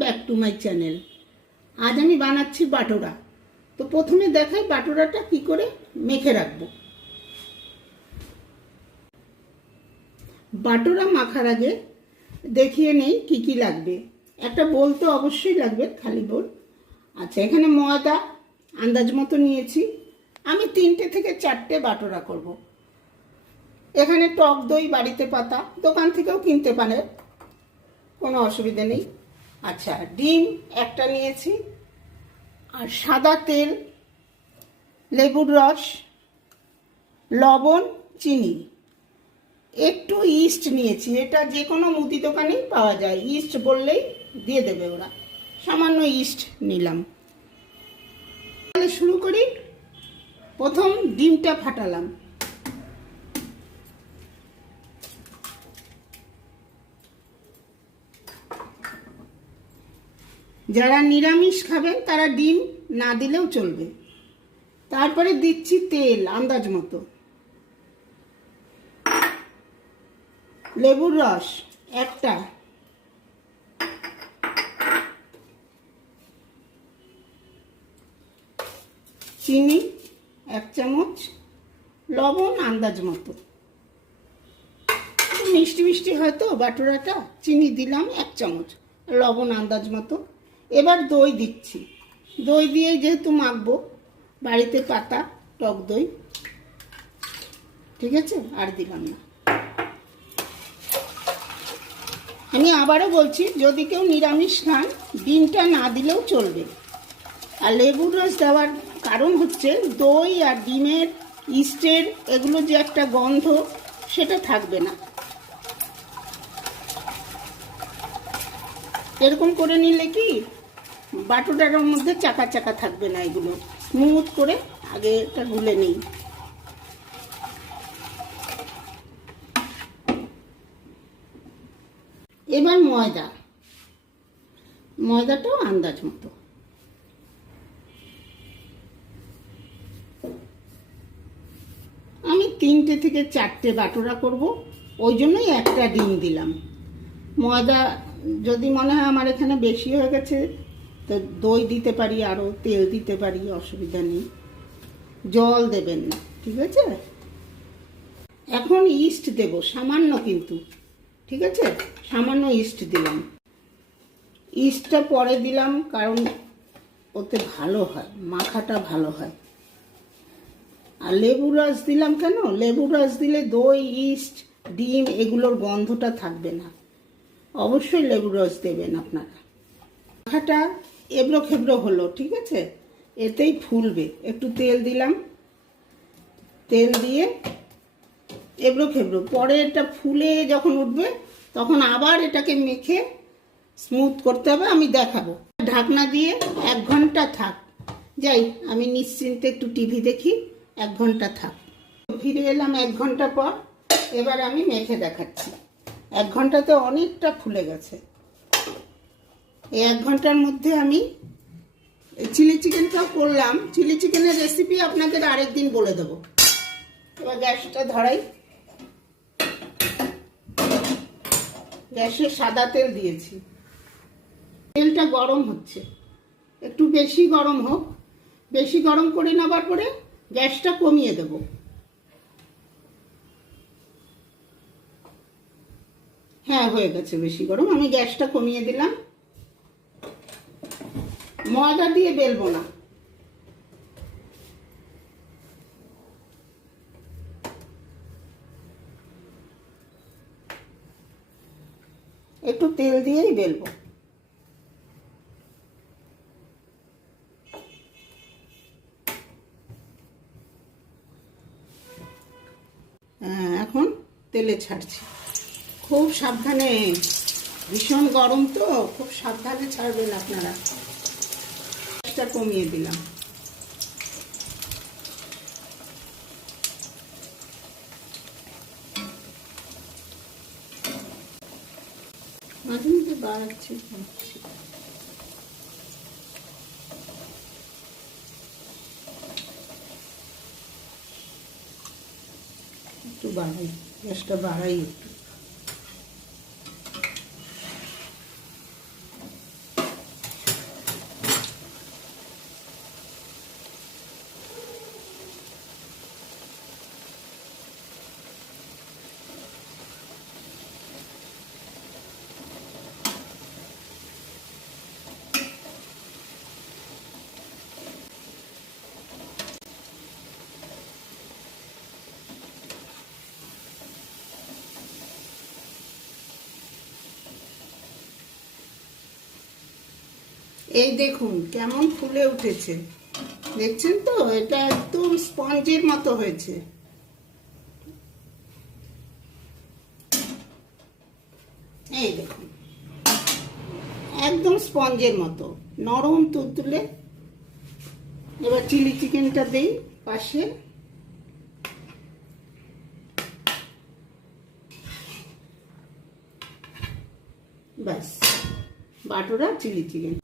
Back to my channel. আজ আমি বানাচ্ছি বাটোরা। তো প্রথমে দেখাই বাটোরাটা কি করে মেখে রাখবো। বাটোরা মাখার আগে দেখিয়ে নেই কি কি লাগবে। একটা বোল তো অবশ্যই লাগবে, খালি বোল। আচ্ছা, এখানে ময়দা আন্দাজ মতো নিয়েছি। আমি 3টে থেকে 4টে বাটোরা করব। এখানে টক দই বাড়িতে পাতা, দোকান থেকেও কিনতে পারে, কোনো অসুবিধা নেই। আচ্ছা, ডিম একটা নিয়েছি, আর সাদা তেল, লেবুর রস, লবণ, চিনি, একটু ইস্ট নিয়েছি। এটা যে কোনো মুদি দোকানেই পাওয়া যায়, ইস্ট বললেই দিয়ে দেবে ওরা। সামান্য ইস্ট নিলাম। তাহলে শুরু করি। প্রথম ডিমটা ফাটালাম। যারা নিরামিষ খাবেন তারা ডিম না দিলেও চলবে। তারপরে দিচ্ছি তেল আন্দাজ মতো, লেবুর রস একটা, চিনি 1 চামচ, লবণ আন্দাজ মতো। মিষ্টি মিষ্টি হয়তো বাটোরাটা, চিনি দিলাম 1 চামচ, লবণ আন্দাজ মতো। এবার দই দিচ্ছি। দই দিয়ে যেহেতু মাখবো, বাড়িতে পাতা টক দই, ঠিক আছে, আর দিলাম না। আমি আবারও বলছি, যদি কেউ নিরামিষ খান ডিমটা না দিলেও চলবে। আর লেবুর রস দেওয়ার কারণ হচ্ছে দই আর ডিমের ইস্টের এগুলো যে একটা গন্ধ, সেটা থাকবে না। এরকম করে নিলে কি বাটোটার মধ্যে চাকা চাকা থাকবে না, এগুলো স্মুথ করে আগে এটা গুলে নিই। এবার ময়দাটাও আন্দাজ মতো। আমি 3টে থেকে 4টে বাটোরা করব, ওই জন্যই একটা ডিম দিলাম। ময়দা যদি মনে হয় আমার এখানে বেশি হয়ে গেছে, তো দই দিতে পারি, আরও তেল দিতে পারি, অসুবিধা নেই। জল দেবেন না, ঠিক আছে। এখন ইস্ট দেব সামান্য, কিন্তু ঠিক আছে, সামান্য ইস্ট দিলাম। ইস্টটা পরে দিলাম কারণ ওতে ভালো হয়, মাখাটা ভালো হয়। আর লেবুর রস দিলাম কেন? লেবুর রস দিলে দই, ইস্ট, ডিম এগুলোর গন্ধটা থাকবে না। অবশ্যই লেবুর রস দেবেন আপনারা। মাখাটা এবড়ো খেবড়ো হলো, ঠিক আছে, এতেই ফুলবে। একটু তেল দিলাম, তেল দিয়ে এবড়ো খেবড়ো, পরে এটা ফুলে যখন উঠবে তখন আবার এটাকে মেখে স্মুথ করতে হবে। আমি দেখাবো। ঢাকনা দিয়ে 1 ঘন্টা থাক। যাই, আমি নিশ্চিন্তে একটু টিভি দেখি। 1 ঘন্টা থাক। ফিরে এলাম 1 ঘন্টা পর। এবার আমি মেখে দেখাচ্ছি। 1 ঘন্টাতে অনেকটা ফুলে গেছে। এই 1 ঘন্টার মধ্যে আমি চিলি চিকেনটাও করলাম। চিলি চিকেনের রেসিপি আপনাদের আরেকদিন বলে দেবো। এবার গ্যাসটা ধরাই। গ্যাসে সাদা তেল দিয়েছি। তেলটা গরম হচ্ছে, একটু বেশি গরম হোক। বেশি গরম করে নেবার পরে গ্যাসটা কমিয়ে দেব। হ্যাঁ, হয়ে গেছে বেশি গরম, আমি গ্যাসটা কমিয়ে দিলাম। ময়দা দিয়ে বেলবো না, একটু তেল দিয়েই বেলবো। এখন তেলে ছাড়ছি। খুব সাবধানে, ভীষণ গরম তো, খুব সাবধানে ছাড়বেন আপনারা। গ্যাসটা কমিয়ে দিলাম। মাঝে মধ্যে বাড়াচ্ছি, একটু বাড়াই, গ্যাসটা বাড়াই একটু। এই দেখুন কেমন ফুলে উঠেছে, দেখছেন তো? এটা একদম স্পঞ্জের মতো হয়েছে। এই দেখুন একদম স্পঞ্জের মতো নরম তুলতুলে। এবার চিলি চিকেনটা দেই পাশে। ব্যাস, বাটুরা চিলি চিকেন।